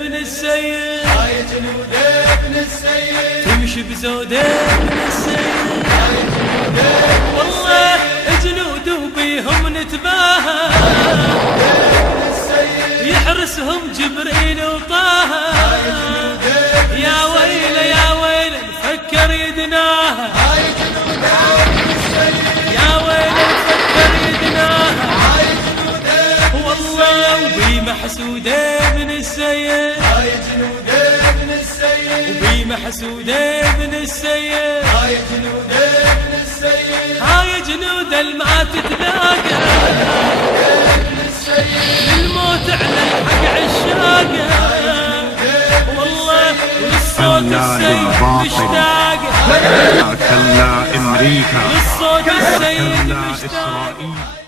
ابن السيد، هاي جنود ابن السيد، تمشي بزود ابن السيد، هاي جنود ابن والله جنود وبيهم نتباهى، ابن السيد، يحرسهم جبريل وطه، يا ويله يا ويله نفكر يدناها، هاي جنود ابن السيد، يا ويله نفكر يدناها، هاي جنود ابن والله وبي محسود ابن السيد، هاي جنود ابن السيد، وبي محسود ابن السيد، هاي جنود ابن السيد، هاي جنود الما تتلاقى، ابن السيد، للموت على الحق عشاقه، والله وللصوت السيد مشتاقه، كلا أمريكا، للصوت السيد كلا مشتاقه. إسرائيل.